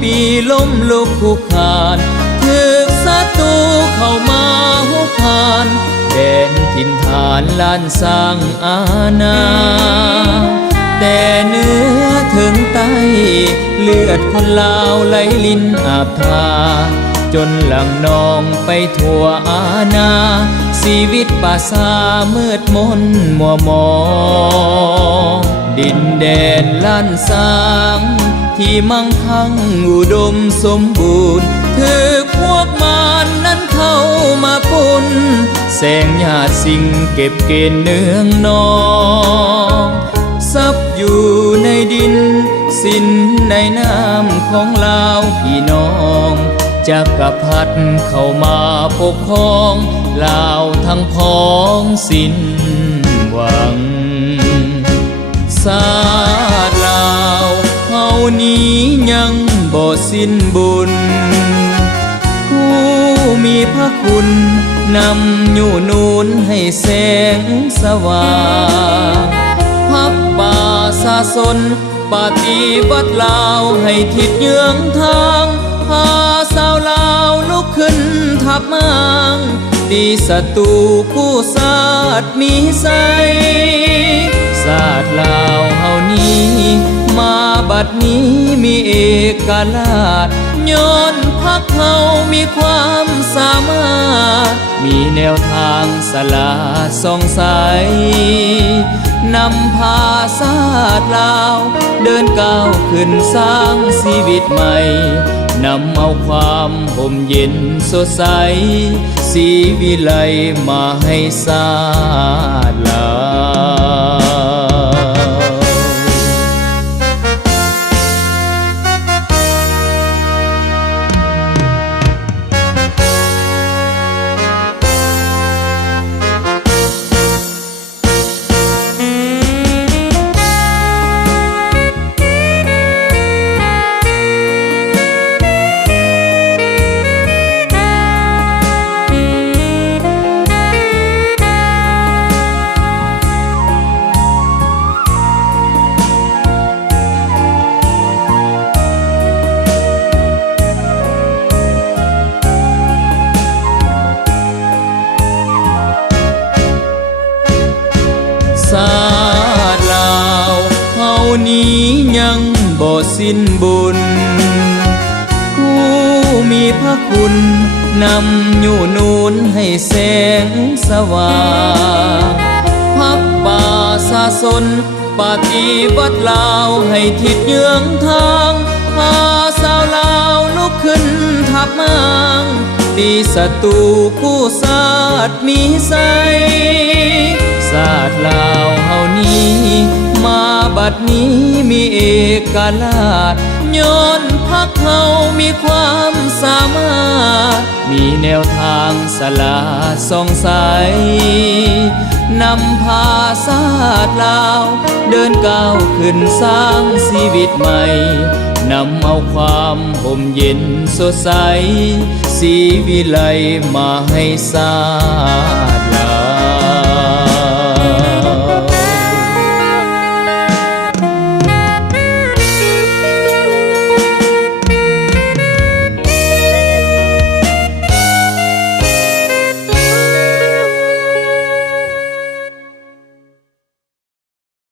ปีล้มลุกคุกคานถึกศัตรูเข้ามาหุกคานแดนถิ่นฐานล้านสร้างอาณาแต่เนื้อถึงใต้เลือดคนลาวไหลลิ้นอาบทาจนหลังนองไปทั่วอาณาชีวิตป่าซามืดมนมัวมองดินแดนล้านสร้างที่มั่งคั่งอุดมสมบูรณ์ถือพวกมารนั้นเข้ามาปุนแสงญาติสิ่งเก็บเกณฑ์เนืองนองซับอยู่ในดินสิ้นในน้ำของลาวพี่น้องจักรพรรดิเข้ามาปกครองลาวทั้งพ้องสิ้นหวังศาสตร์ลาวเฮานี้ยังบ่สิ้นบุญผู้มีพระคุณนำอยู่นูนให้แสงสว่างพักป่าสาสนปฏิวัติลาวให้ทิศเยื้องทางพาสาวลาวลุกขึ้นทับมังตีศัตรูคู่ศาสตร์มีไสศาสตร์ลาวเฮานี้มาบัดนี้มีเอกราชย้อนพักเฮามีความสามารถมีแนวทางสลาดส่องใสนำพาศาสตร์ลาวเดินก้าวขึ้นสร้างชีวิตใหม่นำเอาความห่มเย็นสดใสสีวิไลมาให้ศาสตร์ลาวศาสตร์ลาวเฮานี้ยังบ่สิ้นบุญผู้มีพระคุณนำอยู่นูนให้แสงสว่างพักป่าสาสนปฏิวัติลาวให้ทิศเยื้องทางพาสาวลาวลุกขึ้นทับมังตีศัตรูคู่ศาสตร์มีไสศาสตร์ลาวเฮานี้มาบัดนี้มีเอกราชย้อนพักเฮามีความสามารถมีแนวทางสลาดส่องใสนำพาศาสตร์ลาวเดินก้าวขึ้นสร้างชีวิตใหม่นำเอาความห่มเย็นสดใสสีวิไลมาให้ศาสตร์